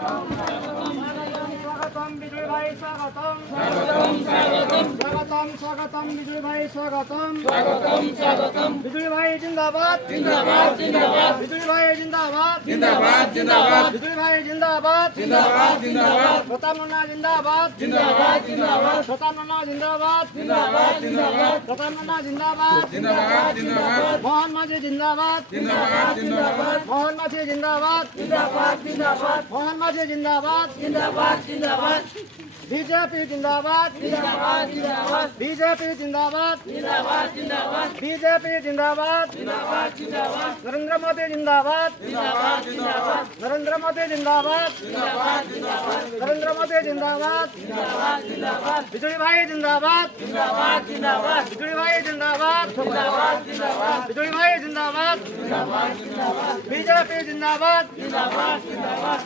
स्वागतम बिजुली भाई स्वागतम स्वागतम बिजुली भाई स्वागतम बिजुली भाई जिंदाबाद बिजुली भाई जिंदाबाद बिजुली भाई जिंदाबाद प्रताप मुन्ना जिंदाबाद प्रताप मुन्ना जिंदाबाद प्रताप मुन्ना जिंदाबाद मोहन माझी जिंदाबाद मोहन माझी जिंदाबाद मोहन माझी जिंदाबाद बीजेपी जिंदाबाद बीजेपी जिंदाबाद बीजेपी जिंदाबाद नरेंद्र मोदी जिंदाबाद नरेंद्र मोदी जिंदाबाद नरेंद्र मोदी जिंदाबाद बिजुली भाई जिंदाबाद बिजुली भाई जिंदाबाद बिजुली भाई जिंदाबाद बीजेपी जिंदाबाद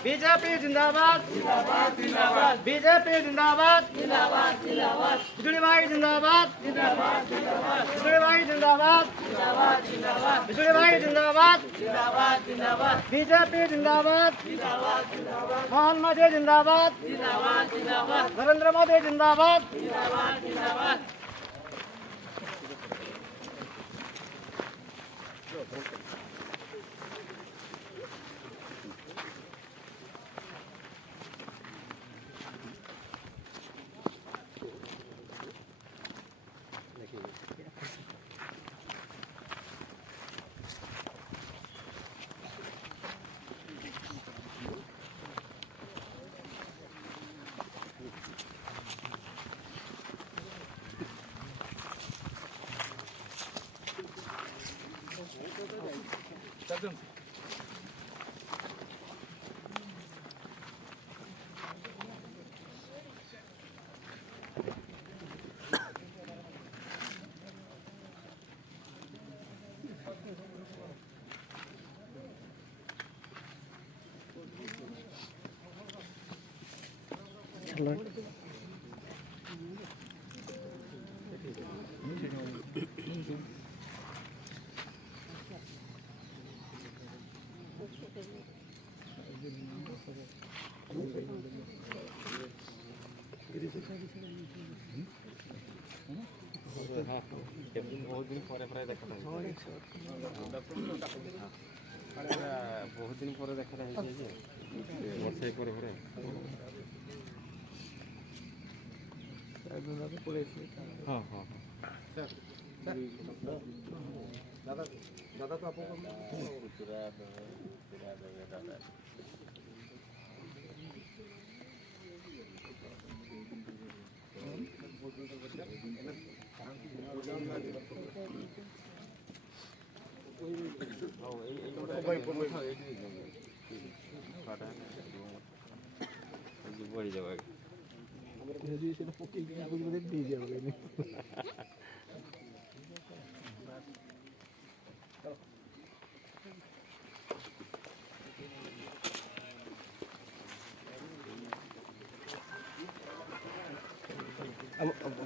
बीजेपी जिंदाबाद बीजेपी जिंदाबाद बिजुली भाई जिंदाबाद बिजुली भाई जिंदाबाद बिजुली भाई जिंदाबाद बीजेपी जिंदाबाद मोहन माझी जिंदाबाद नरेंद्र मोदी जिंदाबाद बहुत दिन पर देखा बहुत दिन पर देखा वर्षे पर हाँ हाँ दादा दादा तो आपको बढ़ी जाएगा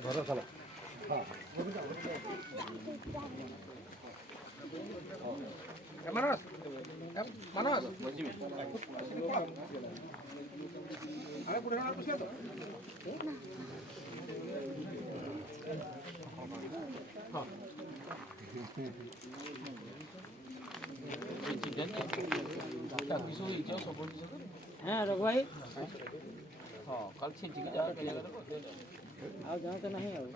भरोसा ना Manos, manos. Ada pura nak siapa? हाँ रघु भाई हाँ कल छीन के जा आओ जहाँ तो नहीं आओ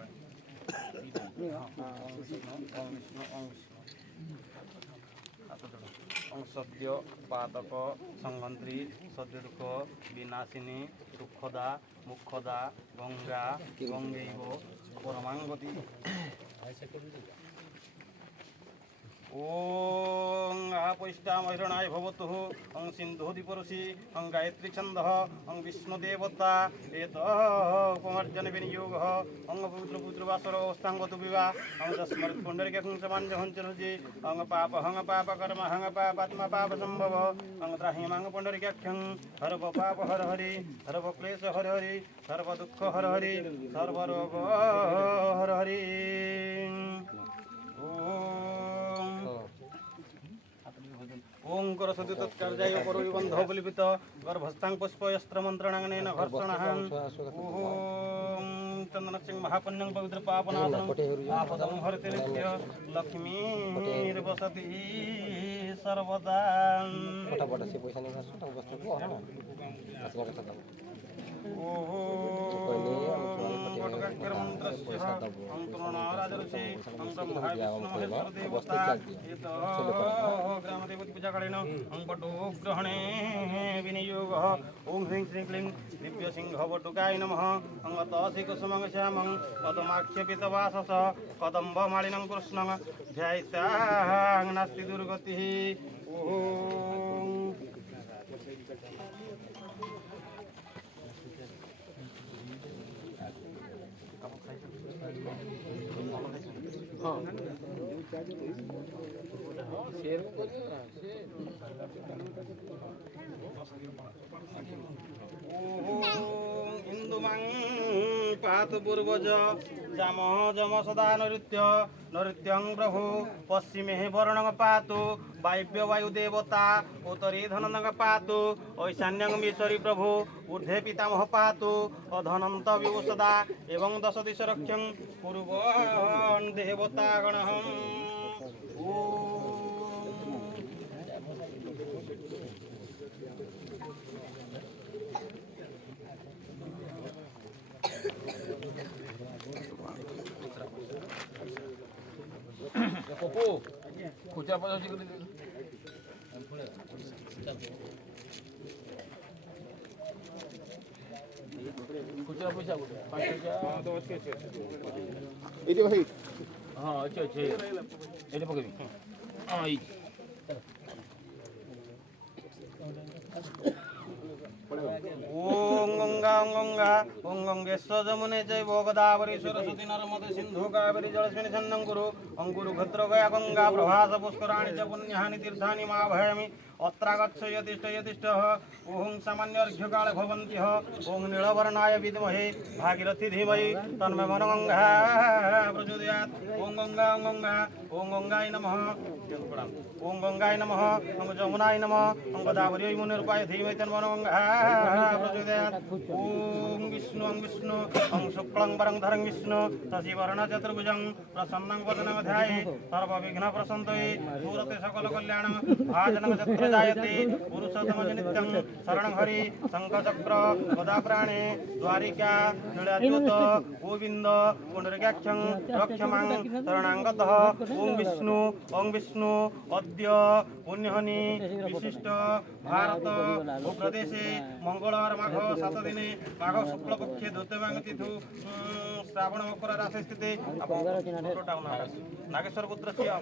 सद्य पातक संहंत्री सद्य दुख विनाशिनी दुखदा मुखदा गंगा गंगैव परमांगति ओं आपैष्टा महिरणाय भवतु ओं सिंधुदिपरुषि ओं गायत्री छंदः ओं विष्णुदेवता एत उपमर्जन विनियोग ओं पुत्र पुत्र वासर अवस्थांगत विवाह ओं तस्मत् पुंडरीकं समान्यहंचनुजि ओं पाप कर्म हंग पापात्मा पाप संभव ओं त्राहिमांग पुंडरीकाख्यं सर्व पाप हर हरि सर्व क्लेश हर हरि सर्व दुख हर हरि सर्व रोग हर हरि ओं करसति तत्कार्याय करोति बन्धो बलिपित गर्भस्थां पुष्पयस्त्रमन्त्रणाङ्गनेन घर्षणः ओं चन्दनसिंह महापुण्यं पवित्र पापनाशनं आपदं हरति नित्य लक्ष्मीर्वसति सर्वदा फटाफट से पैसा नहीं घासो तब बस को असला कथा दब ग्रहणे विनियोग ओं ह्रीं श्रीं क्लीं दिव्य सिंह वटुकाय नमः अंगतसिकुसुमङ्गश्यामं पदमाक्षपितवासस कदम्बमालिनं कृष्णं ध्यायितां नास्ति दुर्गतिः ओं इंदुमं पातु पूर्वज जाम जम सदा नृत्यं प्रभु पश्चिमे वर्णं पातु वायव्य वायुदेवता उत्तरी धनंग पातु ऐशान्यं ईश्वरी प्रभु ऊर्ध्वे पितामह पातु अधनंत विवसदा एवं दश दिश रक्षं पूर्वं देवतागणः Popo, kucing apa sih gitu? Kucing apa sih? ini baik हाँ अच्छा अच्छा ये पकड़ी हाँ ये ओं गंगा ओं गंगेश्वर जमुने जय गोदावरी सरस्वती नर्मदे सिंधु कावेरी जलस्मिन् सन्नं कुरु अंकुरु भद्र गया गंगा प्रभास पुष्कराणि च पुण्यानि तीर्थानि मा भयामि अत्रागच्छ यतिष्ठ ओं सामान्यर्घ्यकाले भवन्त्यः ओं नीलवर्णाय विद्महे भागीरथी धीमहि तन्मे मनोगंगा प्रचोदयात् ओं गंगाय नमः ओं गंगाय नमः ओं जमुनाय नमः ओं गोदावरी मुनिरूपाय धीमहि तन्मे मनोगंगा प्रचोदयात् ओं विष्णु ओं शुक्लं वरं धरं विष्णु शशिवर्ण चतुर्भुजं प्रसन्नं वदनं ध्याये सर्वविघ्न प्रसन्तये सूरते सकल कल्याण भाजनं चत्र जायते पुरुषोत्तम नित्यं शरणं हरि शंखचक्र गदाप्राणे द्वारिका नीलाच्युत गोविंद पुंडरीकाक्षं रक्षमां शरणागतः ओं विष्णु अद्य पुण्यहनि विशिष्ट भारत भूप्रदेशे मंगलवार माघ 7 दिने माघ शुक्ल पक्षे द्वितीयां तिथि श्रावण मकर राशि स्थिते नागेश्वर पुत्रस्य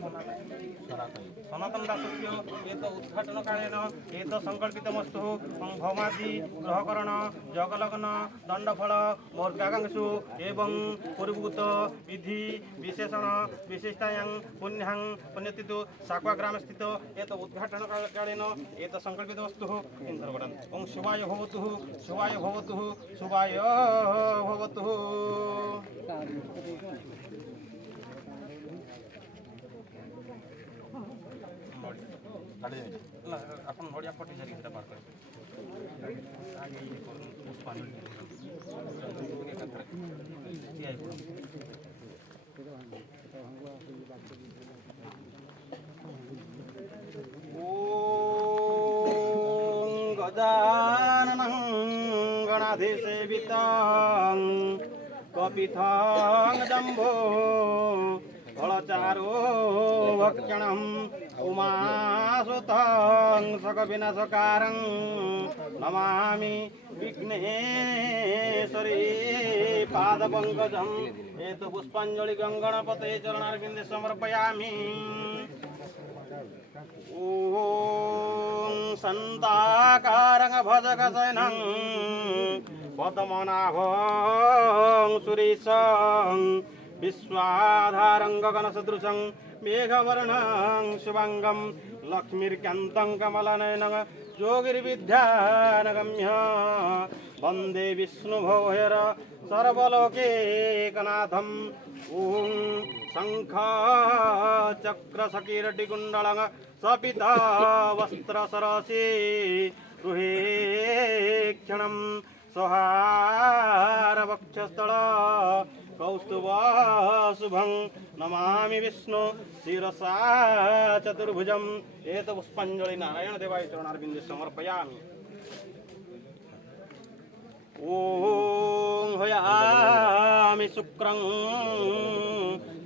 सनातन दासस्य एत उद्घाटन कालेन एत संकल्पितमस्तु भौमादि ग्रहकरण जगलग्न दंडफल मोर्गागांशु एवं पूर्वभूत विधि विशेषण विशिष्टायां पुण्यां पुण्यतिथु साक्वा ग्राम स्थित एत उद्घाटन कालेन एत संकल्पितमस्तु इंद्रगणं ओं शुभाय भवतु शुभाय भवतु शुभाय भवतु अपन बढ़िया पट्टी जरी से पार कर आगे ये पानी ओम गजाननं गणाधिसेवितं कपिथं जम्भो फलचारो भक्षणम् उमासुतं सकविनाशकारं नमामि विघ्नेश्वरी पादपङ्कजम् एत पुष्पाञ्जलि गणपते चरणारविन्दे समर्पयामि ॐ सन्ताकारं भजगशयनं पद्मनाभं सुरेशं विश्वाधारं गगनसदृशं मेघवर्णं शुभांगं लक्ष्मीर्कान्तं कमलनयनं योगिर्विद्यानगम्य वन्दे विष्णुभवहर सर्वलोकैकनाथम् ॐ शङ्खचक्रसकीर्तिकुण्डलं सपिता वस्त्रसरसि गृहेक्षणं सहारवक्षस्थल कौस्तुभशुभं नमामि विष्णु शिरसा चतुर्भुजम् एतत् पुष्पाञ्जलि नारायण देवाय चरणारविन्दे समर्पयामि। ॐ हयामि शुक्रं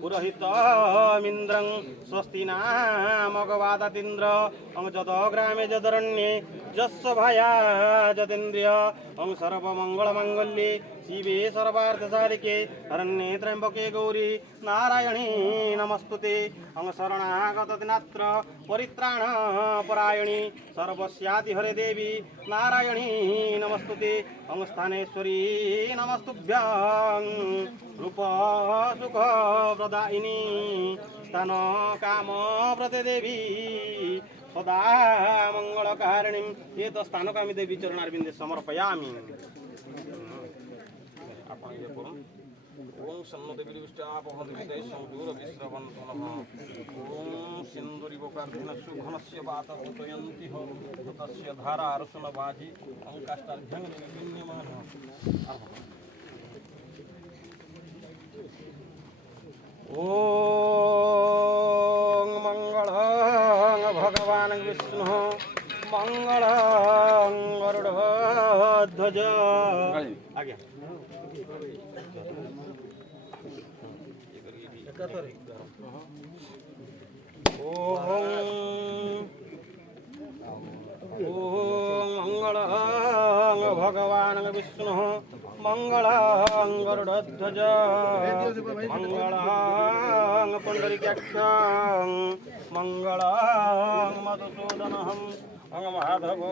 पुरोहितमिन्द्रं स्वस्ति नामगवादतीन्द्र जदग्रामे जदरण्ये जस्सभाया जतेन्द्रिय सर्वमङ्गलमाङ्गल्ये शिवे सर्वार्थसाधिके शरण्ये त्र्यम्बके गौरी नारायणी नमस्तुते शरणागतदिनात्र परित्राणपरायणी सर्वस्यादिहरे देवी नारायणी नमस्तुते स्थानेश्वरी नमस्तुभ्यं रूपसुखप्रदायिनी स्थानकामप्रदे देवी सदा मङ्गलकारिणीं एतत् स्थानकामि देवी चरणारविन्दे समर्पयामि। ओम सन्नदेवीष्टापहन्ते संदूरविश्रवन्तः ओम सिन्दूरिवकार्धिन सुघनस्य वातभूतयन्ति हो तस्य धारा अरुसुनवाजी अंकाष्टाभ्यं विन्यमानः ओम मंगलं भगवान् विष्णुः मंगलं गरुडध्वज आज्ञा मंगलं भगवान् विष्णुः मंगलं गरुडध्वज मंगलं पुण्डरीकाक्षं मंगलं मधुसूदनम् माधव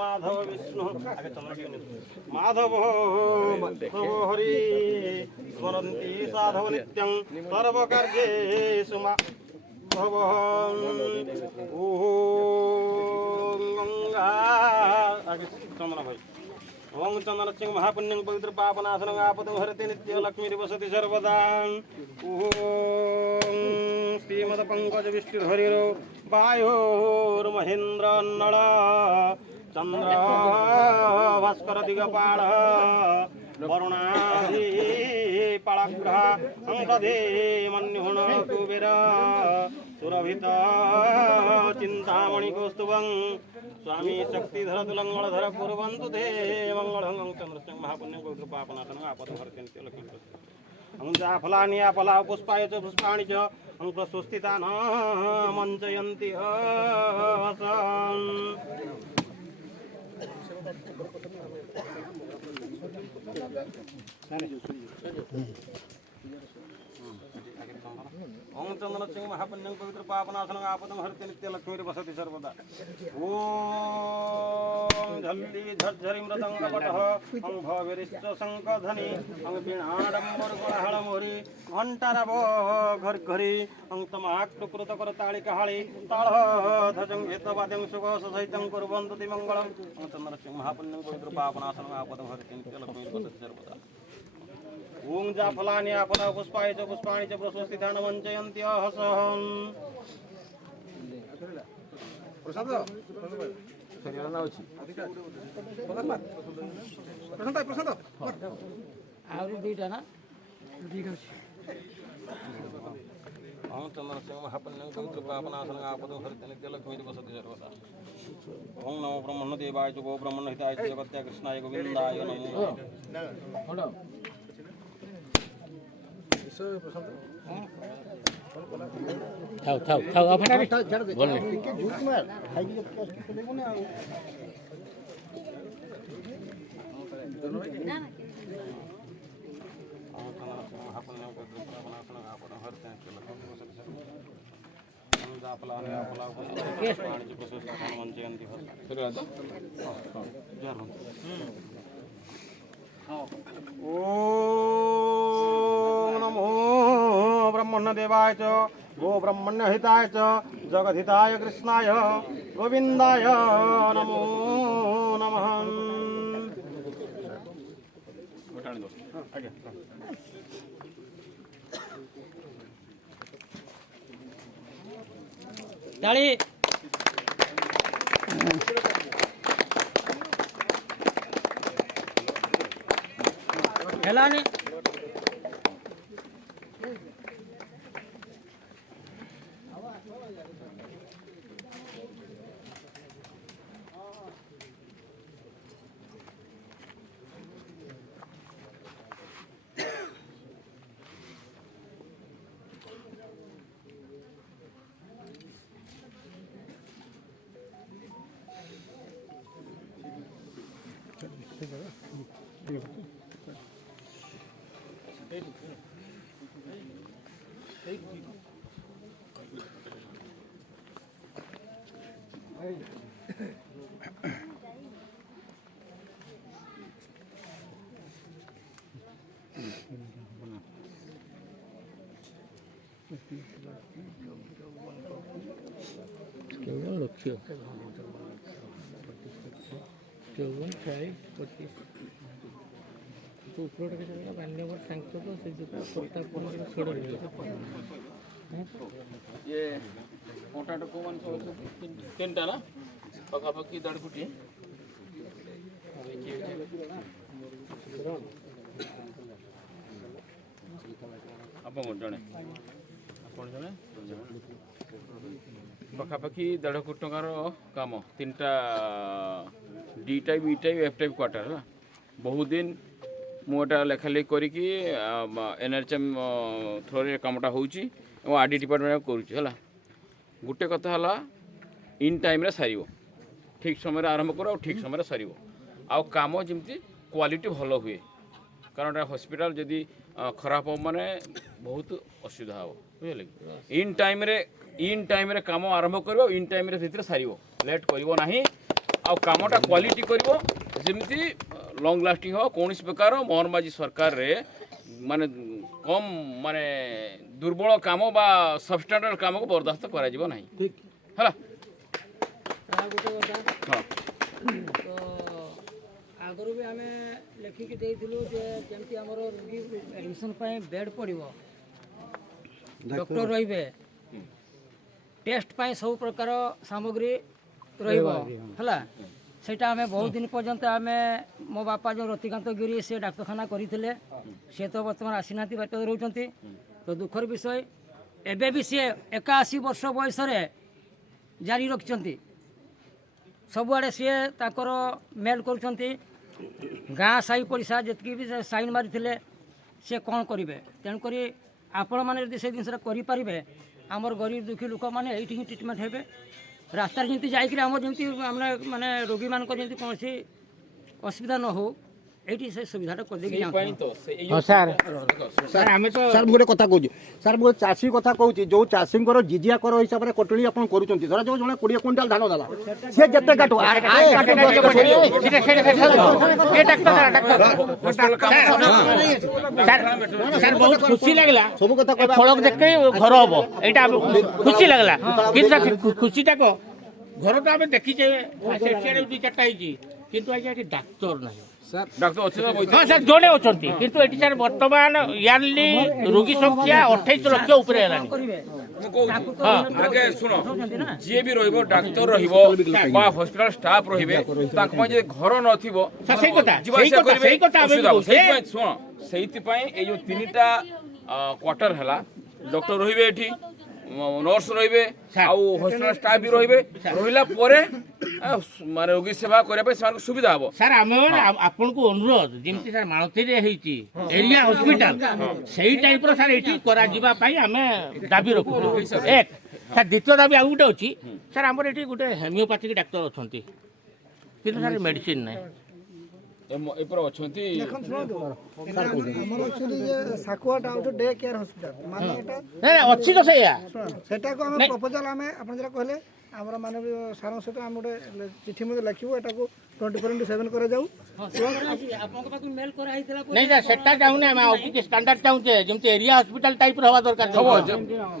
माधव विष्णु माधव हरि स्मरन्ति साधव नित्यं सर्वकार्येषु माधव ओम चंदन सिंह महापुण्यं पवित्र पापनाशनं आपदं हरति नित्य लक्ष्मी वसति सर्वदा ओम श्रीमद पंकज विष्णु हरिरो वायोर्महेन्द्र नळ चंद्र भास्कर दिगपाल वरुणाधि पाळग्रह अंशधे मन्युहन कुबेर सुरभित चिंतामणि कौस्तुभं स्वामी शक्तिधर तुलंगलधर कुर्वन्तु ते मंगलं चंद्रसिंह महापुण्यं पवित्र पापनाशनं आपदं हरति नित्य लक्ष्मी फलानि फला पुष्पाय च पुष्पाणि च प्रस्वस्थितान् मञ्चयन्ति ओम चंदन सिंह महापुण्यं पवित्र पापनाशनं आपदं हरति नित्य लक्ष्मी वसति सर्वदा ओम झल्ली झर्झरि मृदंगपटः ओम भवेरिश्च शंखध्वनि ओम वीणाडम्बर कोलाहलमोहरी घंटारव घर्घरी ओम तमाकृत करतालिकाहळि ताळ ध्वजं हेतवाद्यं सुख सहितं कुर्वन्तु ते मंगलम् ओम चंदन सिंह महापुण्यं पवित्र पापनाशनं आपदं हरति नित्य लक्ष्मी वसति सर्वदा ओम जा फलानि फला पुष्पाय च पुष्पाणि च प्रस्वस्थितान् मञ्चयन्ति हसन् प्रसाद प्रसाद आउरी दुईटा ना ठीक अछि ओम चंद्र सिंह महापुण्यं पवित्र पापनाशनं आपदं हरति नित्य लक्ष्मी वसति सर्वदा ओम नमो ब्रह्मण देवाय च गो ब्रह्मण हिताय च जगत्या कृष्णाय गोविन्दाय नमो थाउ अपन बोल ले के झूठ मार खाई के तो देखो ना ओम नमो ब्रह्मण्य देवाय च गो ब्रह्मण्य हिताय च जगद्हिताय कृष्णाय गोविन्दाय नमो नमः। ତାଳି ହେଲାନି ଲକ୍ଷ୍ୟ 54 ଉପରଟା କେତେ ବାନ୍ୟବର ସାଙ୍ଗ ତ ସେ ଇଏ କଣ୍ଟାଟା କୋଉମାନେ ସବୁ ତିନିଟା ନା ପାଖାପାଖି 1.5 ଫୁଟ ଆପଣ ଜଣେ ପାଖାପାଖି 1.5 କୋଟି ଟଙ୍କାର କାମ ତିନିଟା ଡି ଟାଇପ୍ ଇ ଟାଇପ୍ ଏଫ୍ ଟାଇପ୍ କ୍ୱାର୍ଟର ହେଲା ବହୁତ ଦିନ ମୁଁ ଏଇଟା ଲେଖାଲେଖି କରିକି NRHM ଥ୍ରୋରେ କାମଟା ହେଉଛି ଏବଂ RD ଡିପାର୍ଟମେଣ୍ଟ କରୁଛି ହେଲା ଗୋଟେ କଥା ହେଲା ଇନ୍ ଟାଇମ୍ରେ ସାରିବ ଠିକ୍ ସମୟରେ ଆରମ୍ଭ କର ଆଉ ଠିକ୍ ସମୟରେ ସାରିବ ଆଉ କାମ ଯେମିତି କ୍ୱାଲିଟି ଭଲ ହୁଏ କାରଣ ଏଇଟା ହସ୍ପିଟାଲ ଯଦି ଖରାପ ହେବ ମାନେ ବହୁତ ଅସୁବିଧା ହେବ ବୁଝିଲେ କି ଇନ୍ ଟାଇମ୍ରେ କାମ ଆରମ୍ଭ କରିବ ଇନ୍ ଟାଇମ୍ରେ ସେଥିରେ ସାରିବ ଲେଟ୍ କରିବ ନାହିଁ ଆଉ କାମଟା କ୍ୱାଲିଟି କରିବ ଯେମିତି ଲଙ୍ଗ୍ ଲାଷ୍ଟିଂ ହେବ କୌଣସି ପ୍ରକାର ମୋହନ ମାଝୀ ସରକାରରେ ମାନେ କମ୍ ମାନେ ଦୁର୍ବଳ କାମ ବା ସବଷ୍ଟାଣ୍ଡାର୍ଡ କାମକୁ ବରଦାସ୍ତ କରାଯିବ ନାହିଁ ହେଲା ହଁ ଆଗରୁ ବି ଆମେ ଲେଖିକି ଦେଇଥିଲୁ ଯେ ଯେମିତି ଆମର ରୋଗୀ ଆଡ଼ମିସନ୍ ପାଇଁ ବେଡ୍ ପଡ଼ିବ ଡକ୍ଟର ରହିବେ ଟେଷ୍ଟ ପାଇଁ ସବୁ ପ୍ରକାର ସାମଗ୍ରୀ ରହିବ ହେଲା ସେଇଟା ଆମେ ବହୁତ ଦିନ ପର୍ଯ୍ୟନ୍ତ ଆମେ ମୋ ବାପା ଯେଉଁ ରତିକାନ୍ତ ଗିରି ସେ ଡାକ୍ତରଖାନା କରିଥିଲେ ସେ ତ ବର୍ତ୍ତମାନ ଆସିନାହାନ୍ତି ବାଟରେ ରହୁଛନ୍ତି ତ ଦୁଃଖର ବିଷୟ ଏବେ ବି ସିଏ 81 ବର୍ଷ ବୟସରେ ଜାରି ରଖିଛନ୍ତି ସବୁଆଡ଼େ ସିଏ ତାଙ୍କର ମେଲ୍ କରୁଛନ୍ତି ଗାଁ ସାହି ପଡ଼ିଶା ଯେତିକି ବି ସାଇନ୍ ମାରିଥିଲେ ସେ କ'ଣ କରିବେ ତେଣୁକରି ଆପଣମାନେ ଯଦି ସେ ଜିନିଷଟା କରିପାରିବେ ଆମର ଗରିବ ଦୁଃଖୀ ଲୋକମାନେ ଏଇଠି ହିଁ ଟ୍ରିଟମେଣ୍ଟ ହେବେ ରାସ୍ତାରେ ଯେମିତି ଯାଇକରି ଆମର ଯେମିତି ଆମେ ମାନେ ରୋଗୀମାନଙ୍କର ଯେମିତି କୌଣସି ଅସୁବିଧା ନ ହଉ এইটি সেই সুবিধাটা করে দিয়ে স্যার স্যার আমি তো স্যার গোটে কথা কହୁଛି স্যার ମୁଁ ଚାଷୀ କଥା କହୁଛି ଯେଉଁ ଚାଷୀଙ୍କର ଜିଜିଆ କର ହିସାବରେ କଟୁଳି ଆପଣ କରୁଛନ୍ତି ଧର ଯେଉଁ ଜଣେ 20 କୁଇଣ୍ଟାଲ ଧାନ ଦେଲା ସେ ଯେତେ କାଟୁ স্যার বহুত খুশি লাগলা ସବୁ କଥା ফলক দেখে ঘর হব এইটা খুশি লাগলা কিন্তু খুশিটা ঘরটা আমি দেখিছে সেখানে 2-4টা হয়েছি কিন্তু আজ এটি ডাক্তার নাই ডাক্তার ଅଛି ନା ହଁ ସାର୍ ଜଣେ ଅଛନ୍ତି କିନ୍ତୁ ଏଠି ସାର୍ ବର୍ତ୍ତମାନ ଇୟର୍ଲି ରୋଗୀ ସଂଖ୍ୟା 28 ଲକ୍ଷ ଉପରେ ହେଲାଣି ମୁଁ କହୁଛି ଆଗେ ଶୁଣ ଯିଏ ବି ରହିବ ଡାକ୍ତର ରହିବ ବା ହସ୍ପିଟାଲ ଷ୍ଟାଫ୍ ରହିବେ ତାଙ୍କ ପାଇଁ ଯଦି ଘର ନଥିବ ସେଇ କଥା ଶୁଣ ସେଇଥିପାଇଁ ଏଇ ଯୋଉ 3ଟା କ୍ୱାର୍ଟର ହେଲା ଡକ୍ଟର ରହିବେ ଏଠି ନର୍ସ ରହିବେ ଆଉ ହସ୍ପିଟାଲ ଷ୍ଟାଫ୍ ବି ରହିବେ ରହିଲା ପରେ ମାନେ ରୋଗୀ ସେବା କରିବା ପାଇଁ ସେମାନଙ୍କୁ ସୁବିଧା ହେବ ସାର୍ ଆମେ ଆପଣଙ୍କୁ ଅନୁରୋଧ ଯେମିତି ସାର୍ ମାଳତୀରେ ହେଇଛି ଏରିଆ ହସ୍ପିଟାଲ ସେଇ ଟାଇପ୍ର ସାର୍ ଏଇଠି କରାଯିବା ପାଇଁ ଆମେ ଦାବି ରଖୁଛୁ ଏକ ସାର୍ ଦ୍ୱିତୀୟ ଦାବି ଆଉ ଗୋଟେ ଅଛି ସାର୍ ଆମର ଏଠି ଗୋଟେ ହୋମିଓପାଥିକ ଡାକ୍ତର ଅଛନ୍ତି କିନ୍ତୁ ସାର୍ ମେଡିସିନ ନାହିଁ ଏପର ଅଛନ୍ତି ଆମର ଆକ୍ଚୁଆଲି ଯେ ସାକୁଆଟା ହେଉଛି ଡେ କେୟାର ହସ୍ପିଟାଲ ମାନେ ଏଟା ଅଛି ତ ସେଇଆ ସେଟାକୁ ଆମେ ପ୍ରପୋଜାଲ ଆମେ ଆପଣ ଯେଟା କହିଲେ ଆମର ମାନବୀୟ ସାରଙ୍କ ସହିତ ଆମେ ଗୋଟେ ଚିଠି ମଧ୍ୟ ଲେଖିବୁ ଏଟାକୁ 24/7 କରାଯାଉ ଆପଣଙ୍କ ପାଖକୁ ମେଲ୍ କରାହେଇଥିଲା ନାଇଁ ସାର୍ ସେଟା ଚାହୁଁନି ଆମେ ଆଉ ଟିକେ ଷ୍ଟାଣ୍ଡାର୍ଡ ଚାହୁଁଛେ ଯେମିତି ଏରିଆ ହସ୍ପିଟାଲ ଟାଇପ୍ର ହେବା ଦରକାର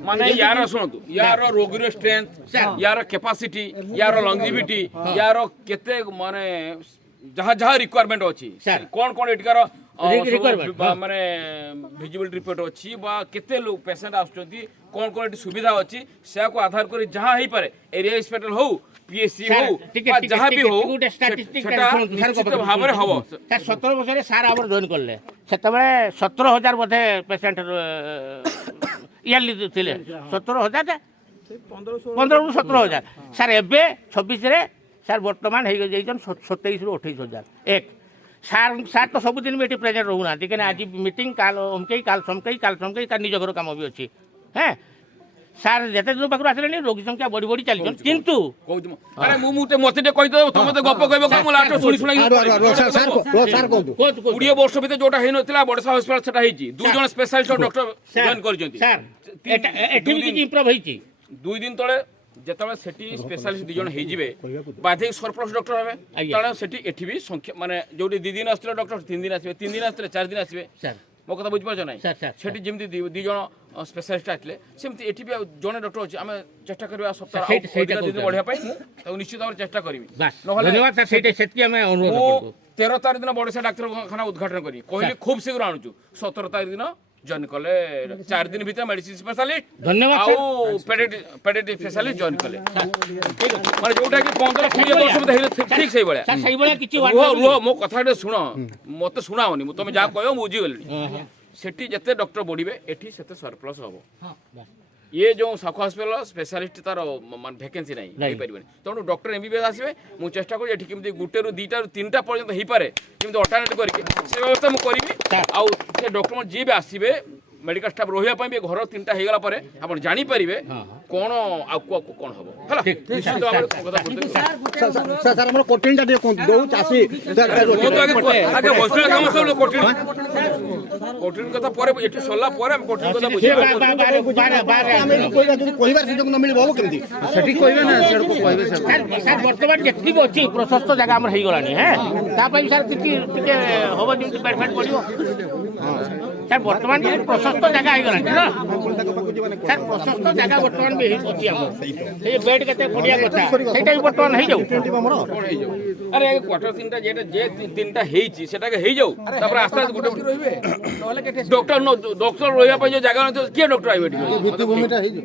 ମାନେ ୟାର ଶୁଣନ୍ତୁ ୟାର ରୋଗୀର ଷ୍ଟ୍ରେନ୍ଥ ୟାର କେପାସିଟି ୟାର ଲଙ୍ଗଜିଭିଟି ୟାର କେତେ ମାନେ ଯାହା ଯାହା ରିକ୍ୱାରମେଣ୍ଟ ଅଛି କ'ଣ କ'ଣ ଏଠିକାର ମାନେ ଭିଜିବିଲିଟି ରିପୋର୍ଟ ଅଛି ବା କେତେ ଲୋକ ପେସେଣ୍ଟ ଆସୁଛନ୍ତି କ'ଣ କ'ଣ ଏଠି ସୁବିଧା ଅଛି ସେକୁ ଆଧାର କରି ଯାହା ହେଇପାରେ ଏରିଆ ହସ୍ପିଟାଲ ହଉ ପିଏସସି ହଉ ବା ଯାହା ବି ହଉ ସେଟା ନିଶ୍ଚିତ ଭାବରେ ହବ। 17 ବର୍ଷରେ ସାର୍ ଆମର ଜଏନ୍ କଲେ ସେତେବେଳେ 17,000 ବୋଧେ ପେସେଣ୍ଟ ଇୟରଲି ଥିଲେ 17,000 15ରୁ 17,000 ସାର୍ ଏବେ 26ରେ ସାର୍ ବର୍ତ୍ତମାନ ହେଇଯାଇଛନ୍ 27ରୁ 28,000 ଏକ ସାର୍ ତ ସବୁଦିନ ବି ଏଠି ପ୍ରେଜେଣ୍ଟ ରହୁନାହାନ୍ତି କାହିଁକିନା ଆଜି ମିଟିଂ କାଲ ଅମକେଇ କାଲ ସମକେଇ ତାର ନିଜ ଘର କାମ ବି ଅଛି হ্যাঁ ସାର୍ ଯେତେ ଦିନ ପାଖରୁ ଆସିଲେଣି ରୋଗୀ ସଂଖ୍ୟା ବଢ଼ି ବଢ଼ି ଚାଲିଛନ୍ତି କିନ୍ତୁ କହୁଛି ଆରେ ମୁଁ ମତେ ଟିକେ କହିଦେବ ତମେ ତ ଗପ କହିବ ମୁଁ ଲାଷ୍ଟ ଶୁଣି ଶୁଣାଇ 20 ବର୍ଷ ଭିତରେ ଯୋଉଟା ହେଇନଥିଲା ବଡ଼ସା ହସ୍ପିଟାଲ ସେଟା ହେଇଛି 2 ଜଣ ସ୍ପେଶାଲିଷ୍ଟ ଡକ୍ଟର ଜଏନ୍ କରିଛନ୍ତି ସାର୍ ଏଠି ବି କିଛି ଇମ୍ପ୍ରୁଭ୍ ହେଇଛି 2 ଦିନ ତଳେ ଯେତେବେଳେ ସେଠି ସ୍ପେଶାଲିଷ୍ଟ 2 ଜଣ ହେଇଯିବେ ବାଧ୍ୟ ସରପ୍ଲସ୍ ଡକ୍ଟର ହେବେ କାରଣ ସେଠି ଏଠି ବି ସଂଖ୍ୟା ମାନେ ଯୋଉଠି 2 ଦିନ ଆସିଥିଲେ ଡକ୍ଟର 3 ଦିନ ଆସିବେ 3 ଦିନ ଆସିଥିଲେ 4 ଦିନ ଆସିବେ ମୋ କଥା ବୁଝିପାରୁଛ ନାହିଁ ସେଠି ଯେମିତି 2 ଜଣ ସ୍ପେଶାଲିଷ୍ଟ ଆସିଲେ ସେମିତି ଏଠି ବି ଜଣେ ଡକ୍ଟର ଅଛି ଆମେ ଚେଷ୍ଟା କରିବା ସପ୍ତାହ ବଢ଼ିବା ପାଇଁ ମୁଁ ତାକୁ ନିଶ୍ଚିତ ଭାବରେ ଚେଷ୍ଟା କରିବି ନହେଲେ 13 ତାରିଖ ଦିନ ବଡ଼ସା ଡାକ୍ତରଖାନା ଉଦ୍ଘାଟନ କରି କହିଲି ଖୁବ୍ ଶୀଘ୍ର ଆଣୁଛୁ 17 ତାରିଖ ଦିନ ଜଏନ୍ କଲେ 4 ଦିନ ଭିତରେ ମେଡିସିନ ସ୍ପେଶାଲିଷ୍ଟ ଆଉ ପେଡିଆଟ୍ରିକ୍ ସ୍ପେଶାଲିଷ୍ଟ ଜଏନ୍ କଲେ ମାନେ ଯୋଉଟା କି 15-20 ବର୍ଷ ଭିତରେ ହେଇଲେ ଠିକ୍ ସେଇଭଳିଆ ରୁହ ମୋ କଥାଟା ଶୁଣ ମତେ ଶୁଣାଅନି ମୁଁ ତମେ ଯାହା କହିବ ମୁଁ ବୁଝିଗଲିଣି ସେଠି ଯେତେ ଡକ୍ଟର ବଢ଼ିବେ ଏଠି ସେତେ ସରପ୍ଲସ୍ ହବ ये जो साखु हस्पिटाल स्पेशलिस्ट तार मान वैकेंसी नहीं ହେଇପାରିବନି ତେଣୁ ଡକ୍ଟର ଏମବିବିଏସ୍ ଆସିବେ ମୁଁ ଚେଷ୍ଟା କରୁଛି ଏଠି କେମିତି 1ରୁ 2ରୁ 3ଟା ପର୍ଯ୍ୟନ୍ତ ହେଇପାରେ କେମିତି ଅଲ୍ଟରନେଟ୍ କରିକି ସେ ବ୍ୟବସ୍ଥା ମୁଁ କରିବି ଆଉ ସେ ଡକ୍ଟର ଯିଏ ବି ଆସିବେ मेडिकल स्टाफ रहिया ପାଇଁ ବି ଘର 3ଟା ହେଇଗଲା ପରେ ଆପଣ ଜାଣି ପାରିବେ कोण आ कोण हबो हला निश्चित भाବରେ କଥା बोलते सर हमर कोटिनटा दे कोन दो चासी आगे बसले काम सब कोटिन କଥା ପରେ ଏଠି ସରିଲା ପରେ ଆମେ କୋଟିन କଥା ବୁଝିବା ଆମେ କହିବାର ସୁଯୋଗ न मिलबो केमती ସେଠି କହିବେ ନା ସେଡକୁ କହିବେ ସାର୍ ବର୍ତ୍ତମାନ ଯେତିକି ଅଛି ପ୍ରଶସ୍ତ ଜାଗା ଆମର ହେଇଗଲାଣି ହେ ତା ପାଇଁ ସାର୍ ଟିକେ ହବ ଯେମିତି ବେଡ୍ ପଡ଼ିବ ସାର୍ ବର୍ତ୍ତମାନ ପ୍ରଶସ୍ତ ଜାଗା ହେଇଗଲାଣି ସାର୍ ପ୍ରଶସ୍ତ ଜାଗା ବର୍ତ୍ତମାନ ବି ଅଛି ଆମର ସେଇ ବେଡ୍ କେତେ ପଡ଼ିବା କଥା ସେଇଟା ବି ବର୍ତ୍ତମାନ ହେଇଯାଉ अरे क्वार्टर 3टा जेटा जे 3टा ହେଇଛି ସେଟାକେ ହେଇଯାଉ ତାପରେ ଆସ୍ତେ ଆସ୍ତେ ଗୋଟେ ରହିବେ ଡକ୍ଟର ରହିବା ପାଇଁ ଯୋଉ ଜାଗା ନଥିବ କିଏ ଡକ୍ଟର ଆଇବେ ଏଠି ଭିତ୍ତିଭୂମିଟା ହେଇଯିବ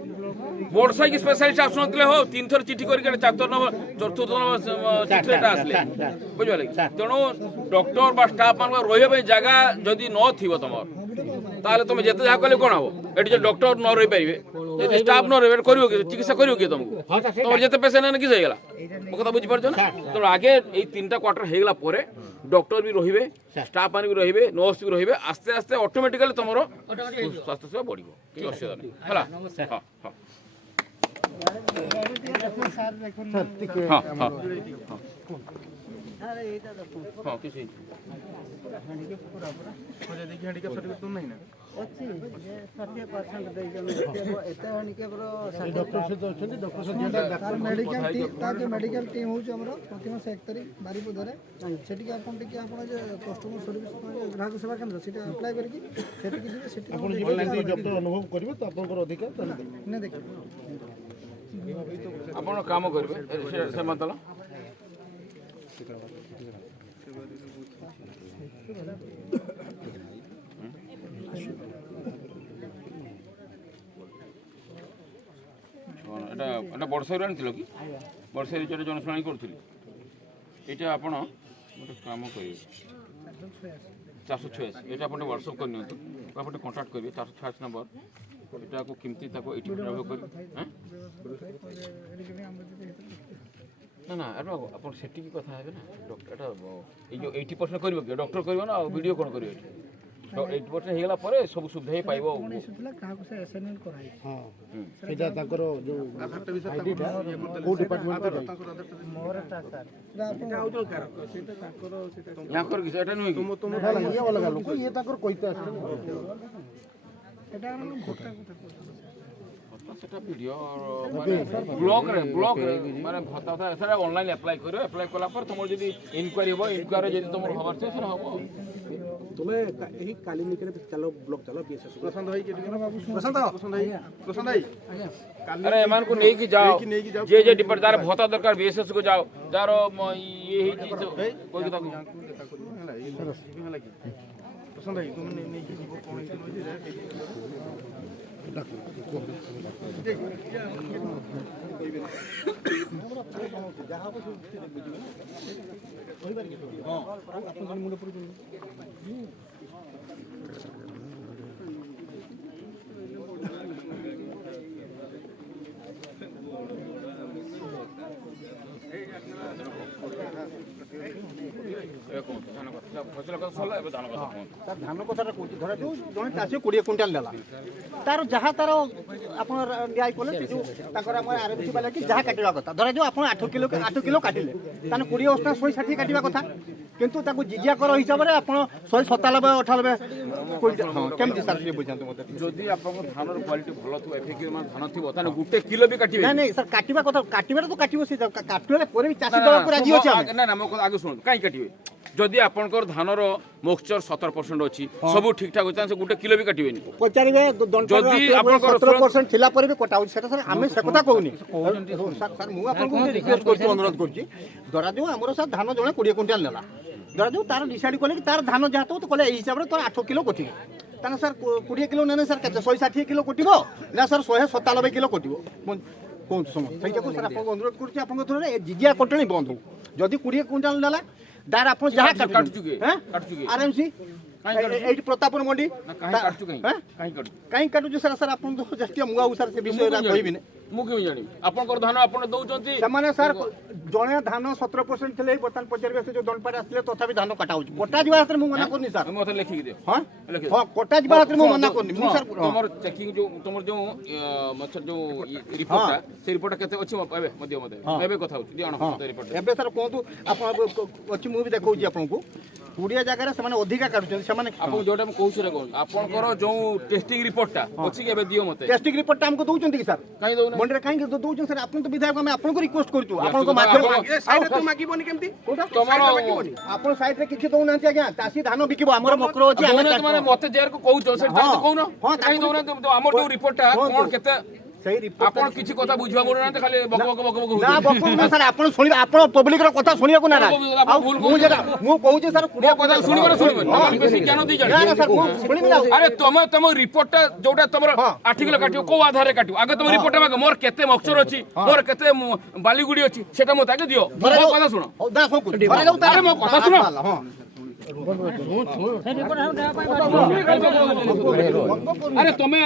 ବର୍ଷା କି ସ୍ପେଶାଲିଷ୍ଟ ଆସୁନଥିଲେ ହଉ 3 ଥର ଚିଠି କରିକି 4th ନମ୍ବର 4th ନମ୍ବର ଚିଠିଟା ଆସିଲେ ବୁଝିପାରିଲେ ତେଣୁ ଡକ୍ଟର ବା ଷ୍ଟାଫ ମାନଙ୍କ ରହିବା ପାଇଁ ଜାଗା ଯଦି ନଥିବ ତମର ତାହେଲେ ତମେ ଯେତେ ଯାହା କଲେ କ'ଣ ହବ ଏଠି ଯଦି ଡକ୍ଟର ନ ରହିପାରିବେ ଯଦି ଷ୍ଟାଫ ନ ରହିବେ କରିବ କି ଚିକିତ୍ସା କରିବ କି ତମକୁ ତମର ଯେତେ ପେସେଣ୍ଟ ହେଲେ କିଛି ହେଇଗଲା ମୋ କଥା ବୁଝିପାରୁଛ ନା ତେଣୁ ଆଗେ ଏଇ 3ଟା କ୍ୱାର୍ଟର ହେଇଗଲା ପରେ ଡକ୍ଟର ବି ରହିବେ ଷ୍ଟାଫ ମାନେ ବି ରହିବେ ନର୍ସ ବି ରହିବେ ଆସ୍ତେ ଆସ୍ତେ ଅଟୋମେଟିକାଲି ତମର ସ୍ୱାସ୍ଥ୍ୟ ସେବା ବଢ଼ିବ କିଛି ଅସୁବିଧା ନାହିଁ ହେଲା ହଁ ହଁ हाँ किसी मेडिकल टीम हूँ प्रतिमा 1 तारिख बारिपदारे से कस्टमर सर्विस ग्राहक सेवा केन्द्र से अप्लाई करके डॉक्टर अनुभव करिवे तो आपनकर अधिकार नहीं देखिए आपण काम करबे से मतलब এটা এটা বর্ষাରୁ ଆଣିଥିଲ କି ବର୍ଷାରେ ଯୋଉଟା ଜନଶୁଣାଣି କରୁଥିଲି ଏଇଟା ଆପଣ ଗୋଟେ କାମ କରିବେ 486 ଏଇଟା ଆପଣ ହ୍ୱାଟ୍ସଆପ୍ କରିନିଅନ୍ତୁ ଆପଣ କଣ୍ଟାକ୍ଟ କରିବେ 486 ନମ୍ବର ଏଟାକୁ କେମିତି ତାକୁ ଏଇଠି ବ୍ୟବହାର କରିବେ ନା ନା ଏଟା ଆପଣ ସେଠିକି କଥା ହେବେ ନା ଡକ୍ଟର ଏଟା ଏଇ ଯୋଉ 80% କରିବ କି ଡକ୍ଟର କରିବ ନା ଆଉ ଭିଡ଼ିଓ କ'ଣ କରିବ ଏଠି 80% ହେଇଗଲା ପରେ ସବୁ ସୁବିଧା ହିଁ ପାଇବ ସେଇଟା ତାଙ୍କର ଯୋଉ ଆଇଡିଟା କୋଉ ଡିପାର୍ଟମେଣ୍ଟରେ ୟାଙ୍କର କିଛି ଏଟା ନୁହେଁ କି ଇଏ ଅଲଗା ଲୋକ ଇଏ ତାଙ୍କର କହିତେ ଆସିଛନ୍ତି সেটা ভিডিও ব্লক মানে ভত্তা সেটা অনলাইন আপ্লাই করবে আপ্লাই কলা পর তোমার যদি ইনকোয়ারি হবো ইনকোয়ারি যদি তোমার হবার চাই সেটা হবো তুমি এই কালি মিটিংরে চালো ব্লক চালো বিএসএস প্রশান্ত ভাই কেটে প্রশান্ত ভাই আরে এমানকু নেকি যাও যে যে ডিপার্ট যার ভত্তা দরকার বিএসএস কো যাও যার ইয়ে ହେଇଛି কই কথা ଏବେ କୁହନ୍ତୁ ଧାନ କଥା ଫସଲ କଥା ସରିଲା ଏବେ ଧାନ କଥା କୁହନ୍ତୁ। ତାର ଧାନ କଥାଟା କହୁଛି ଧରା ଯୋଉ ଜଣେ ଚାଷୀ 20 କୁଇଣ୍ଟାଲ ନେଲା ତାର ଯାହା ତାର ଆପଣ ନ୍ୟାୟ କଲେ ସେ ଯୋଉ ତାଙ୍କର ଆମର ଆରଏମସି ବାଲା କି ଯାହା କାଟିବା କଥା ଧରା ଯୋଉ ଆପଣ 8 କିଲୋ କାଟିଲେ ତାହେଲେ 20 ଅଷ୍ଟା 160 କାଟିବା କଥା କିନ୍ତୁ ତାକୁ ଜିଜିଆ କର ହିସାବରେ ଆପଣ 197 98 କୁଇଣ୍ଟାଲ ହଁ କେମିତି ସାର୍ ସେ ବୁଝାନ୍ତୁ ମୋତେ ଯଦି ଆପଣଙ୍କ ଧାନର କ୍ୱାଲିଟି ଭଲ ଥିବ ଏଫେକ୍ଟିଭ ମାନେ ଧାନ ଥିବ ତାହେଲେ 1 କିଲୋ ବି କାଟିବେ ନାଇଁ ନାଇଁ ସାର୍ କାଟିବା କଥା କାଟିବାଟା ତ କାଟିବ ସେ କାଟିଲେ ପରେ ବି ଚାଷୀ ଦବାକୁ ରାଜି ଅଛି ଆମେ ନା ନା ମୋ କଥା ଆগে ଶୁଣନ୍ତୁ କାହିଁ କାଟିବେ ଯଦି ଆପଣଙ୍କର ଧାନର ମୋକ୍ସଚର 17% ଅଛି ସବୁ ଠିକ୍ ଠାକ୍ ଅଛି ତାହେଲେ ସେ 1 କିଲୋ ବି କାଟିବେନି ପଚାରିବେ ଯଦି ଆପଣଙ୍କର 17% ଥିଲା ପରେ ବି କଟା ହଉଛି ସେଟା ସାର୍ ଆମେ ସେ କଥା କହୁନି ସାର୍ ମୁଁ ଆପଣଙ୍କୁ ରିକ୍ୱେଷ୍ଟ କରୁଛି ଅନୁରୋଧ କରୁଛି ଧରାଯାଉ ଆମର ସାର୍ ଧାନ ଜଣେ 20 କୁଇଣ୍ଟାଲ ନେଲା ଧରାଯାଉ ତାର ଡିସାଇଡ୍ କଲେ କି ତାର ଧାନ ଯାହା ତ କଲେ ଏଇ ହିସାବରେ ତାର 8 କିଲୋ କଟିବ ତାହେଲେ ସାର୍ 20 କିଲୋ ନେଲେ ସାର୍ କେତେ 160 କିଲୋ କଟିବ ନା ସାର୍ 197 କିଲୋ କଟିବ କୁହନ୍ତୁ ସମୟ ସେଇଟାକୁ ସାର୍ ଆପଣଙ୍କୁ ଅନୁରୋଧ କରୁଛି ଆପଣଙ୍କ ଥରରେ ଏ ଜିଜିଆ କଟଣି ବନ୍ଦ ହଉ ଯଦି 20 କୁଇଣ୍ଟାଲ ନେଲା ତାର ଆପଣ ଯାହା କାଟୁଛୁ କି ଆରଏମସି এইটি প্রতাপন মন্ডি କାହିଁ কাটুଛୁ ସାର୍ ସାର୍ ଆପଣ ତ ଜାତୀୟ ମୁଁ ଆଉ ସାର୍ ସେ ବିଷୟରେ କହିବିନି ମୁଁ କେମିତି ଜାଣିବି ଆପଣଙ୍କର ଧାନ ଆପଣ ଦଉଛନ୍ତି ସେମାନେ ସାର୍ ଜଣେ ଧାନ 17% ଥିଲେ ବର୍ତ୍ତମାନ ପଚାରିବେ ସେ ଯୋଉ ଦଣ୍ଡପାଟ ଆସିଲେ ତଥାପି ଧାନ କଟା ହଉଛି କଟା ଯିବା ହାତରେ ମୁଁ ମନା କରୁନି ସାର୍ ମୋତେ ଲେଖିକି ଦିଅ ହଁ ହଁ କଟା ଯିବା ହାତରେ ମୁଁ ମନା କରୁନି ମୁଁ ସାର୍ ତମର ଚେକିଂ ଯୋଉ ତମର ଯୋଉ ଯୋଉ ରିପୋର୍ଟଟା ସେ ରିପୋର୍ଟଟା କେତେ ଅଛି ଏବେ ମଧ୍ୟ ମୋତେ ଏବେ କଥା ହଉଛି ଦିଅ ମୋତେ ରିପୋର୍ଟ ଏବେ ସାର୍ କୁହନ୍ତୁ ଆପଣ ଅଛି ମୁଁ ବି ଦେଖାଉଛି ଆପଣଙ୍କୁ 20 ଜାଗାରେ ସେମାନେ ଅଧିକା କାଟୁଛନ୍ତି ସେମାନେ ଆପଣ ଯୋଉଟା ମୁଁ କହୁଛି କହୁଛି ଆପଣଙ୍କର ଯୋଉ ଟେଷ୍ଟିଂ ରିପୋର୍ଟଟା ଅଛି କି ଏବେ ଦିଅ ମୋତେ ଟେଷ୍ଟିଂ ରିପୋର୍ଟଟା ଆମକୁ ଦଉଛନ୍ତି କି ସାର୍ କାହିଁ ଦଉନା ମଣ୍ଡିରେ କାହିଁକି ଦଉଛନ୍ତି ସାର୍ ଆପଣ ତ ବିଧାୟକ ଆମେ ଆପଣଙ୍କୁ ରିକ୍ୱେଷ୍ଟ କରୁଛୁ ଆପଣଙ୍କ ମାଧ୍ୟମରେ ମାଗିବନି କେମିତି ତମର ଆପଣ ସାଇଡରେ କିଛି ଦଉନାହାନ୍ତି ଆଜ୍ଞା ଚାଷୀ ଧାନ ବିକିବ ଆମର ମକର ଅଛି ମାନେ ମୋତେ ଯେହେତୁ କହୁଛ ସେଟା କହୁନ କାହିଁ ଦଉନାହାନ୍ତି ଆମର ଯୋଉ ରିପୋର୍ଟଟା କଣ କେତେ সেই ଆପଣ କିଛି କଥା ବୁଝିବା ପଡୁନାହାନ୍ତି ଖାଲି ବକ ବକ ବକ ବକ ନା ବକ ନା ସାର୍ ଆପଣ ଶୁଣିବେ ଆପଣ ପବ୍ଲିକର କଥା ଶୁଣିବାକୁ ନା ମୁଁ ଯେଟା ମୁଁ କହୁଛି ସାର୍ ମୋ କଥା ଶୁଣିବ ନା ଶୁଣିବ ବେଶୀ ଜ୍ଞାନ ଦେଇ ନା ନା ସାର୍ ମୁଁ ଶୁଣିବି ନା ଆରେ ତମ ରିପୋର୍ଟଟା ଯୋଉଟା ତମର 8 କିଲୋ କାଟିବ କୋଉ ଆଧାରରେ କାଟିବ ଆଗ ତମ ରିପୋର୍ଟଟା ମାଗ ମୋର କେତେ ମକ୍ସଚର ଅଛି ମୋର କେତେ ବାଲିଗୁଡି ଅଛି ସେଟା ମୋତେ ଆগে ଦିଅ ମୋ କଥା ଶୁଣ ଆରେ ମୋ କଥା ଶୁଣ ଆରେ ତମେ